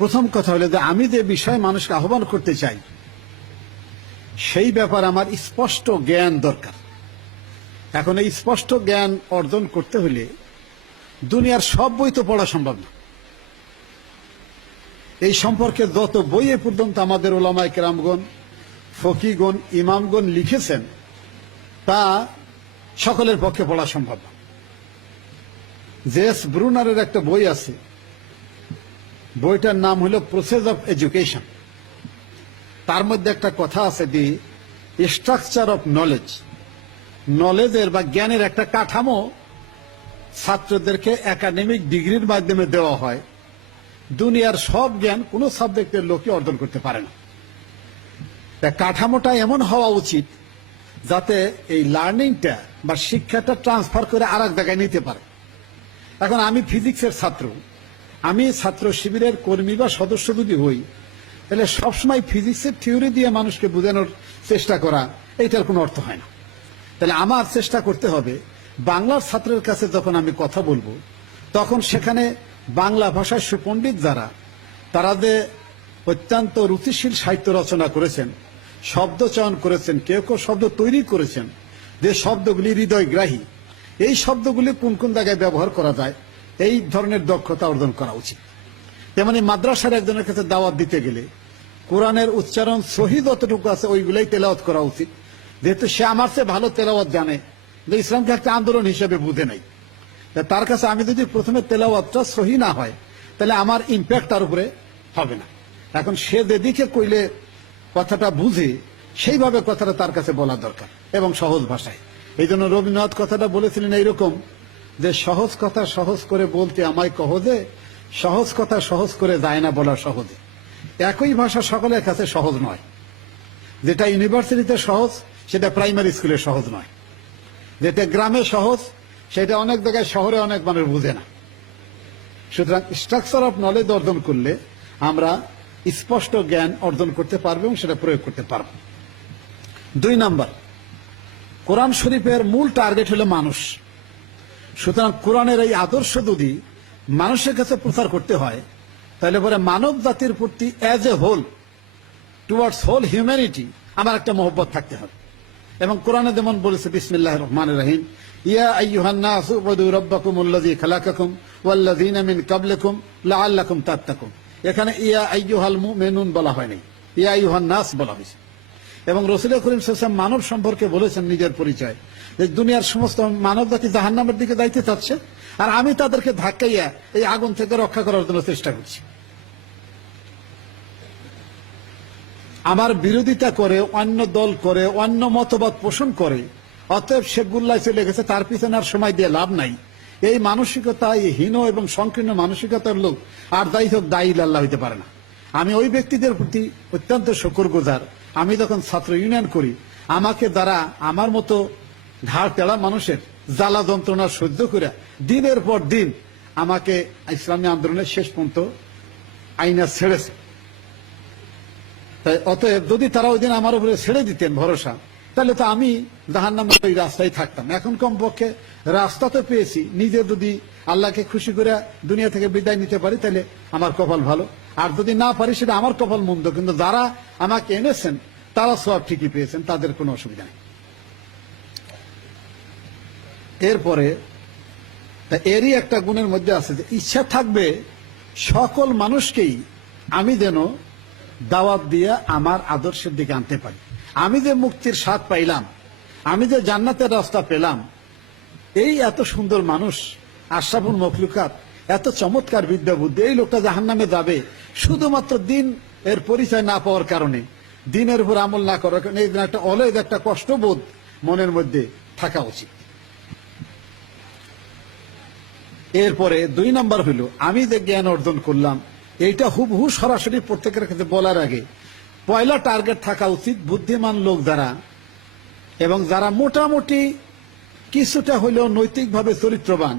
প্রথম কথা হলো যে আমি যে বিষয়ে মানুষকে আহ্বান করতে চাই সেই ব্যাপারে আমার স্পষ্ট জ্ঞান দরকার। এখন এই স্পষ্ট জ্ঞান অর্জন করতে হলে দুনিয়ার সব বই তো পড়া সম্ভব না। এই সম্পর্কে যত বই এ পর্যন্ত আমাদের ওলামায়ে কেরামগণ, ফকিগণ, ইমামগণ লিখেছেন তা সকলের পক্ষে পড়া সম্ভব না। জেস ব্রুনারের একটা বই আছে, বইটার নাম হলো প্রসেস অফ এডুকেশন। তার মধ্যে একটা কথা আছে, দি স্ট্রাকচার অফ নলেজ। নলেজের বা জ্ঞানের একটা কাঠামো ছাত্রদেরকে একাডেমিক ডিগ্রির মাধ্যমে দেওয়া হয়। দুনিয়ার সব জ্ঞান কোন সাবজেক্টের লোকই অর্জন করতে পারে না। তা কাঠামোটা এমন হওয়া উচিত যাতে এই লার্নিংটা বা শিক্ষাটা ট্রান্সফার করে আর এক জায়গায় নিতে পারে। এখন আমি ফিজিক্সের ছাত্র, আমি ছাত্র শিবিরের কর্মী বা সদস্য যদি হই, তাহলে সবসময় ফিজিক্সের থিওরি দিয়ে মানুষকে বোঝানোর চেষ্টা করা এইটার কোনো অর্থ হয় না। তাহলে আমার চেষ্টা করতে হবে বাংলার ছাত্রের কাছে যখন আমি কথা বলবো তখন সেখানে বাংলা ভাষায় সুপণ্ডিত যারা, তারা যে অত্যন্ত রুচিশীল সাহিত্য রচনা করেছেন, শব্দ চয়ন করেছেন, কেউ কেউ শব্দ তৈরি করেছেন যে শব্দগুলি হৃদয়গ্রাহী, এই শব্দগুলি কোন কোন জায়গায় ব্যবহার করা যায় এই ধরনের দক্ষতা অর্জন করা উচিত। তেমনি মাদ্রাসার একজনের কাছে দাওয়াত দিতে গেলে কোরআনের উচ্চারণ সহি যতটুকু আছে ওইগুলাই তেলাওয়াত করা উচিত, যেহেতু সে আমার চেয়ে ভালো তেলাওয়াত জানে, যে ইসলামকে একটা আন্দোলন হিসেবে বুঝে নাই। তার কাছে আমি যদি প্রথমে তেলাওয়াতটা সহি না হয় তাহলে আমার ইম্প্যাক্ট তার উপরে হবে না। এখন সে যেদিকে কইলে কথাটা বুঝে সেইভাবে কথাটা তার কাছে বলা দরকার এবং সহজ ভাষায়। এই জন্য রবীন্দ্রনাথ কথাটা বলেছিলেন এইরকম যে সহজ কথা সহজ করে বলতে আমায় কহজে, সহজ কথা সহজ করে যায় না বলা সহজে। একই ভাষা সকলের কাছে সহজ নয়। যেটা ইউনিভার্সিটিতে সহজ সেটা প্রাইমারি স্কুলে সহজ নয়। যেটা গ্রামে সহজ সেটা অনেক জায়গায় শহরে অনেক মানুষ বুঝে না। সুতরাং স্ট্রাকচার অফ নলেজ অর্জন করলে আমরা স্পষ্ট জ্ঞান অর্জন করতে পারবো এবং সেটা প্রয়োগ করতে পারব। 2 নাম্বার, কোরআন শরীফের মূল টার্গেট হলো মানুষ। সুতরাং কোরআনের এই আদর্শ যদি মানুষের কাছে প্রচার করতে হয় তাহলে পরে মানব জাতির প্রতি as a whole, towards whole humanity আমার একটা মহব্বত থাকতে হবে। এবং কোরআনে যেমন বলেছে বিসমিল্লাহির রহমানির রহিম, ইয়া আইয়ুহান নাসু উবুদু রাব্বাকুমুল্লাযী খালাকাকুম ওয়াল্লাযীনা মিন ক্বাবলিকুম লাআল্লাকুম তাত্তাকুন। এখানে ইয়া আইয়ুহাল মুমিনুন বলা হয়নি, ইয়া আইয়ুহান নাস বলা হয়েছে। এবং রাসূল করিম সাল্লাল্লাহু আলাইহি ওয়াসাল্লাম মানব সম্পর্কে বলেছেন নিজের পরিচয় যে দুনিয়ার সমস্ত মানব জাতি জাহান্নামের দিকে যাইতে চাচ্ছে, আর আমি তাদেরকে ধাক্কাইয়া এই আগুন থেকে রক্ষা করার জন্য চেষ্টা করছি। আমার বিরোধিতা করে, অন্য দল করে, অন্য মতবাদ পোষণ করে, অতএব সে গুল্লায় চলে গেছে, তার পিছনে আর সময় দিয়ে লাভ নাই। এই মানসিকতা, এই হীন এবং সংকীর্ণ মানসিকতার লোক আর যাই হোক দায়ী আল্লাহ হইতে পারে না। আমি ওই ব্যক্তিদের প্রতি অত্যন্ত শুকরগুজার। আমি যখন ছাত্র ইউনিয়ন করি, আমাকে দ্বারা আমার মতো ঘাড় তেড়া মানুষের জ্বালা যন্ত্রণা সহ্য করে দিনের পর দিন আমাকে ইসলামী আন্দোলনের শেষ পর্যন্ত আইনা ছেড়েছে। তাই অতএব যদি তারা ওই দিন আমার উপরে ছেড়ে দিতেন ভরসা, তাহলে তো আমি জাহান্নামের ওই রাস্তায় থাকতাম। এখন কমপক্ষে রাস্তা তো পেয়েছি, নিজে যদি আল্লাহকে খুশি করে দুনিয়া থেকে বিদায় নিতে পারি তাহলে আমার কপাল ভালো, আর যদি না পারি সেটা আমার কপাল মন্দ। কিন্তু যারা আমাকে এনেছেন তারা সব ঠিকই পেয়েছেন, তাদের কোনো অসুবিধা নেই। এরপরে এরই একটা গুণের মধ্যে আছে যে ইচ্ছা থাকবে সকল মানুষকেই আমি যেন দাওয়াত দিয়ে আমার আদর্শের দিকে আনতে পারি। আমি যে মুক্তির স্বাদ পাইলাম, আমি যে জান্নাতের রাস্তা পেলাম, এই এত সুন্দর মানুষ, আশরাফুল মখলুকাত, এত চমৎকার বিদ্যা বুদ্ধি, এই লোকটা জাহান্নামে যাবে শুধুমাত্র দিন এর পরিচয় না পাওয়ার কারণে, দিনের উপর আমল না করার কারণে, এই একটা অলয়েজ একটা কষ্টবোধ মনের মধ্যে থাকা উচিত। এরপরে 2 নাম্বার হইল, আমি যে জ্ঞান অর্জন করলাম এইটা হুবহু সরাসরি প্রত্যেকের কাছে বলার আগে পয়লা টার্গেট থাকা উচিত বুদ্ধিমান লোক যারা, এবং যারা মোটামুটি কিছুটা হইলেও নৈতিকভাবে চরিত্রবান,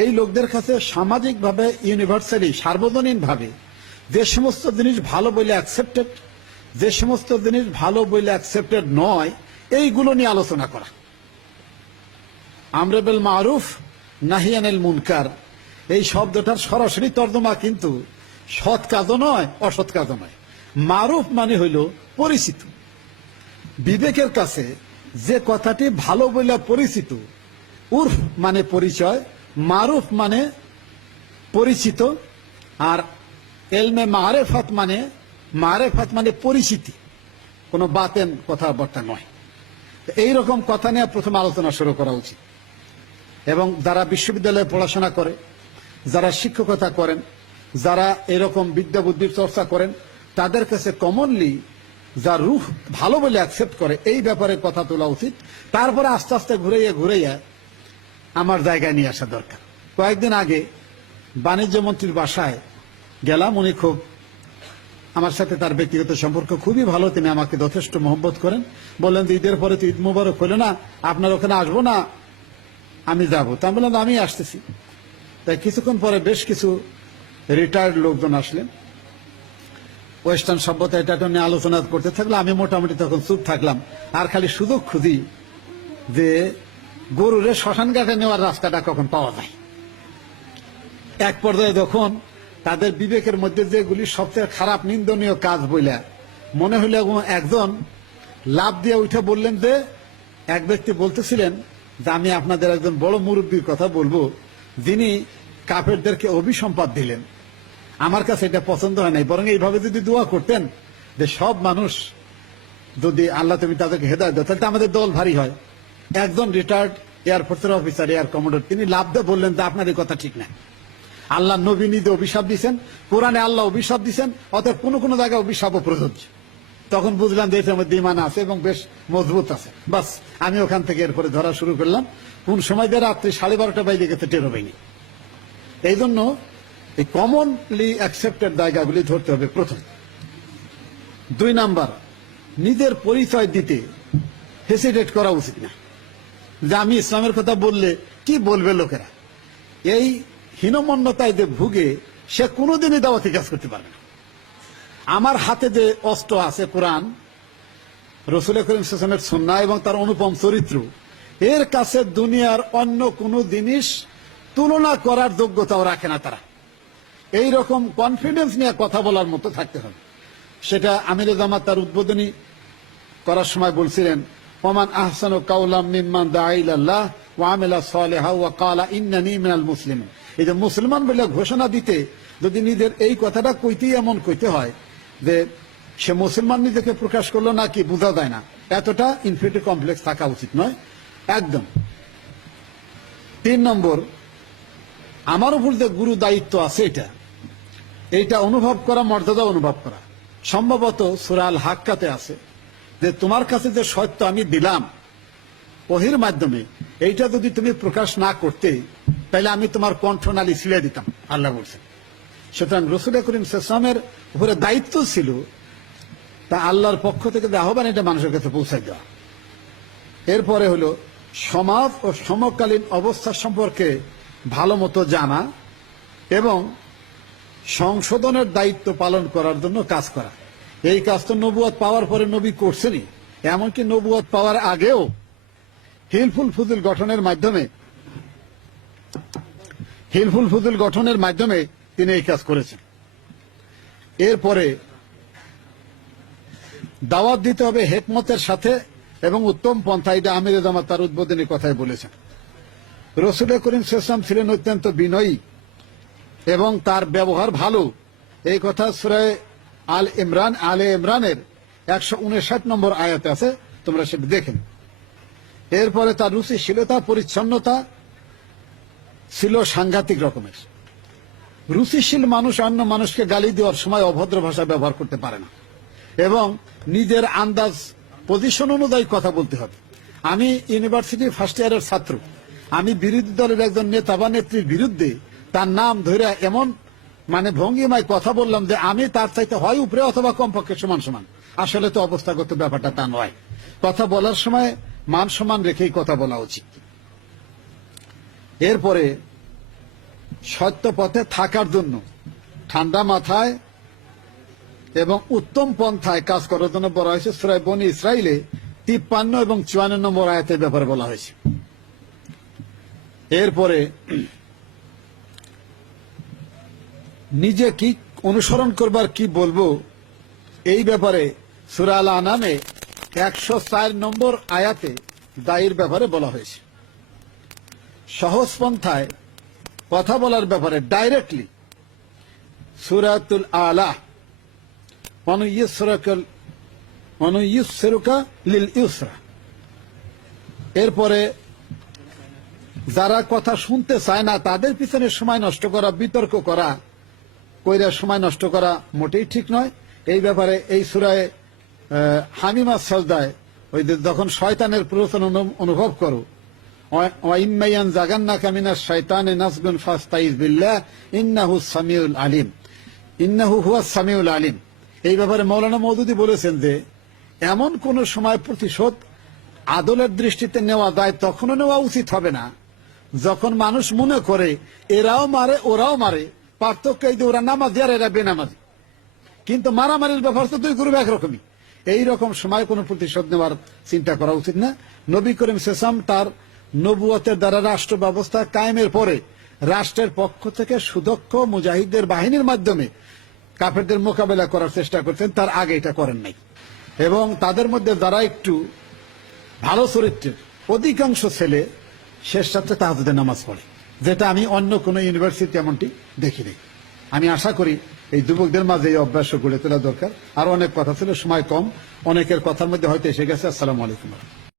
এই লোকদের কাছে সামাজিকভাবে ইউনিভার্সালি সার্বজনীনভাবে যে সমস্ত জিনিস ভালো বলে অ্যাকসেপ্টেড, যে সমস্ত জিনিস ভালো বলে অ্যাকসেপ্টেড নয়, এইগুলো নিয়ে আলোচনা করা। আমর বিল মারুফ নাহি আনিল মুনকার এই শব্দটার সরাসরি তর্জমা কিন্তু সৎ কাজও নয়, অসৎ কাজও নয়। মারুফ মানে হইল পরিচিত। বিবেকের কাছে যে কথাটি ভালো বলে পরিচিত, উর্ফ মানে পরিচয়, মারুফ মানে পরিচিত, আর এলমে মারেফাত মানে পরিচিতি, কোনো বাতেন কথাবার্তা নয়। এইরকম কথা নিয়ে প্রথম আলোচনা শুরু করা উচিত। এবং যারা বিশ্ববিদ্যালয়ে পড়াশোনা করে, যারা শিক্ষকতা করেন, যারা এরকম বিদ্যা বুদ্ধির চর্চা করেন, তাদের কাছে কমনলি যা রূহ ভালো বলে অ্যাকসেপ্ট করে এই ব্যাপারে কথা তোলা উচিত। তারপরে আস্তে আস্তে ঘুরাইয়া আমার জায়গায় নিয়ে আসা দরকার। কয়েকদিন আগে বাণিজ্য মন্ত্রীর বাসায় গেলাম। উনি খুব, আমার সাথে তার ব্যক্তিগত সম্পর্ক খুবই ভালো, তিনি আমাকে যথেষ্ট মহব্বত করেন। বললেন যে ঈদের পরে তো ঈদ মুবারক হলো না, আপনার ওখানে আসবো না, আমি যাবো। তা আমি বললাম আমি আসতেছি। তাই কিছুক্ষণ পরে বেশ কিছু রিটায়ার্ড লোকজন আসলেন, ওয়েস্টার্ন সভ্যতা এটা নিয়ে আলোচনা করতে থাকলো। আমি মোটামুটি তখন চুপ থাকলাম, আর খালি সুযোগ খুঁজি যে গরুরে শ্মশান ঘাটে নেওয়ার রাস্তাটা কখন পাওয়া যায়। এক পর্যায়ে যখন তাদের বিবেকের মধ্যে যেগুলি সবচেয়ে খারাপ নিন্দনীয় কাজ বইলা মনে হইলে, একজন লাভ দিয়ে উঠে বললেন যে, এক ব্যক্তি বলতেছিলেন যে আমি আপনাদের একজন বড় মুরব্বীর কথা বলবো, যিনি কাফেরদেরকে অভিসম্পাদ দিলেন। আমার কাছে এটা পছন্দ হয় নাই, বরং এইভাবে যদি দোয়া করতেন যে সব মানুষ যদি আল্লাহ তুমি তাদেরকে হেদায়েত দাও, তাহলে আমাদের দল ভারী হয়। একজন রিটায়ার্ড এয়ারফোর্সের অফিসার, এয়ার কমান্ডার, তিনি লাভ দিয়ে বললেন যে আপনার এই কথা ঠিক না। আল্লাহ নবী নিজে অভিশাপ দিচ্ছেন, কোরআনে আল্লাহ অভিশাপ দিচ্ছেন, অতএব কোনো জায়গায় অভিশাপও প্রযোজ্য। তখন বুঝলাম যে এটার মধ্যে ঈমান আছে এবং বেশ মজবুত আছে। বাস আমি ওখান থেকে এরপরে ধরা শুরু করলাম। কোন সময় যে রাত্রি 12:30 বাইরে গেছে টেরো পাইনি। এই জন্য এই কমনলি অ্যাকসেপ্টেড জায়গাগুলি ধরতে হবে প্রথম। 2 নাম্বার, নিজের পরিচয় দিতে হেসিটেট করা উচিত না, যে আমি ইসলামের কথা বললে কি বলবে লোকেরা। এই হীনমন্যতায় যে ভুগে সে কোনোদিনই দাওয়াতি কাজ করতে পারবে না। আমার হাতে যে অস্ত্র আছে কোরআন, রাসূল করিম সাল্লাল্লাহু আলাইহি ওয়াসাল্লামের সুন্নাহ এবং তার অনুপম চরিত্র, এর কাছে দুনিয়ার অন্য কোনো জিনিস তুলনা করার যোগ্যতাও রাখে না তারা। এই রকম কনফিডেন্স নিয়ে কথা বলার মতো থাকতে হবে। সেটা আমিরে জামাত তার উদ্বোধনী করার সময় বলছিলেন, ওমান আহসানু কাওলাম মিম্মান দাআ ইলাল্লাহ ওয়া আমিলা সালিহা ওয়া ক্বালা ইন্নানী মিনাল মুসলিমিন। এই যে মুসলমান বলে ঘোষণা দিতে যদি নিজের এই কথাটা কইতেই এমন কইতে হয় যে সে মুসলমান নিজেকে প্রকাশ করলো নাকি বোঝা যায় না, এতটা ইনফিরিটি কমপ্লেক্স থাকা উচিত নয় একদম। 3 নম্বর, আমার উপর যে গুরু দায়িত্ব আছে এইটা অনুভব করা, মর্যাদা অনুভব করা। সম্ভবত সূরা আল হাক্কাতে আছে যে তোমার কাছে যে সত্য আমি দিলাম ওহির মাধ্যমে, এইটা যদি তুমি প্রকাশ না করতে তাহলে আমি তোমার কণ্ঠনালী ছিঁড়ে দিতাম, আল্লাহ বলছেন। সুতরাং রাসূল করিম সাল্লাল্লাহু আলাইহি ওয়াসাল্লামের উপরে দায়িত্ব ছিল তা আল্লাহর পক্ষ থেকে যে আহ্বান, এটা মানুষের কাছে পৌঁছাই দেওয়া। এরপরে হলো সমাজ ও সমকালীন অবস্থা সম্পর্কে ভালো মতো জানা এবং সংশোধনের দায়িত্ব পালন করার জন্য কাজ করা। এই কাজ তো নবুয়ত পাওয়ার পরে নবী করছেনই, এমনকি নবুয়ত পাওয়ার আগেও হিলফুল ফুজুল গঠনের মাধ্যমে তিনি এই কাজ করেছেন। এরপরে দাওয়াত দিতে হবে হিকমতের সাথে এবং উত্তম পন্থা। এটা আমিরে জামাত তার উদ্বোধনী কথায় বলেছেন। রাসূল করিম সাল্লাল্লাহু আলাইহি ওয়াসাল্লাম ছিলেন অত্যন্ত বিনয়ী এবং তার ব্যবহার ভালো। এই কথা সূরা আলে ইমরানের 159 নম্বর আয়াতে আছে, তোমরা সেটা দেখেন। এরপরে তার রুচিশীলতা, পরিচ্ছন্নতা ছিল সাংঘাতিক রকমের। রুচিশীল মানুষ অন্য মানুষকে গালি দেওয়ার সময় অভদ্র ভাষা ব্যবহার করতে পারে না এবং নিজের আন্দাজ পজিশন অনুযায়ী কথা বলতে হবে। আমি ইউনিভার্সিটি ফার্স্ট ইয়ারের ছাত্র, আমি বিরোধী দলের একজন নেতা বা নেত্রীর বিরুদ্ধে তার নাম ধরে এমন ভঙ্গিমায় কথা বললাম যে আমি তার চাইতে হয় উপরে অথবা কমপক্ষে সমান সমান। আসলে তো অবস্থাগত ব্যাপারটা তা নয়। কথা বলার সময় মান সম্মান রেখেই কথা বলা উচিত। এরপরে সত্য পথে থাকার জন্য ঠান্ডা মাথায় এবং উত্তম পন্থায় কাজ করার জন্য বলা হয়েছে। সূরা বনী ইসরাইলে 53 এবং 54 নম্বর আয়াতের ব্যাপারে বলা হয়েছে। এরপরে নিজে কি অনুসরণ করবার কি বলবো এই ব্যাপারে সূরা আল আনামে 104 নম্বর আয়াতে দায়ের ব্যাপারে বলা হয়েছে। সহজ পন্থায় কথা বলার ব্যাপারে ডাইরেক্টলি সূরাতুল আলা অনুইয়্যিসরুকা লিল ইউসরা, এরপরে যারা কথা শুনতে চায় না তাদের পিছনে সময় নষ্ট করা, বিতর্ক করা, কইরা সময় নষ্ট করা মোটেই ঠিক নয়। এই ব্যাপারে এই সূরায়ে হামিমা সাজদায় ওই যে যখন শয়তানের প্ররোচন অনুভব করো, ওয়াইম্মায়ান জাগান্নাকা মিনাশ শাইতানি নাসগুন ফাস্তাইজ বিল্লাহ ইন্নাহু সামিউল আলিম, ইন্নাহু হুয়াস সামিউল আলিম। এই ব্যাপারে মৌলানা মওদুদী বলেছেন যে এমন কোন সময় প্রতিশোধ আদলের দৃষ্টিতে নেওয়া যায় তখনও নেওয়া উচিত হবে না যখন মানুষ মনে করে এরাও মারে ওরাও মারে, পার্থক্য এই যে ওরা নামাজি আর এরা বেনামাজি, কিন্তু মারামারির ব্যাপার তো দুই গ্রুপ একরকমই। এইরকম সময় কোনো প্রতিশোধ নেওয়ার চিন্তা করা উচিত না। নবী করিম সাল্লাল্লাহু আলাইহি ওয়াসাল্লাম তার নবুয়তের দ্বারা রাষ্ট্র ব্যবস্থা কায়েমের পরে রাষ্ট্রের পক্ষ থেকে সুদক্ষ মুজাহিদদের বাহিনীর মাধ্যমে কাফেরদের মোকাবেলা করার চেষ্টা করছেন, তার আগে এটা করেন নাই। এবং তাদের মধ্যে যারা একটু ভালো চরিত্রের অধিকাংশ ছেলে শেষ রাত্রে তাহাজ্জুদের নামাজ পড়ে, যেটা আমি অন্য কোনো ইউনিভার্সিটি এমনটি দেখিনি। আমি আশা করি এই যুবকদের মাঝে এই অভ্যাস গড়ে তোলা দরকার। আর অনেক কথা ছিল, সময় কম, অনেকের কথার মধ্যে হয়তো এসে গেছে। আসসালামু আলাইকুম।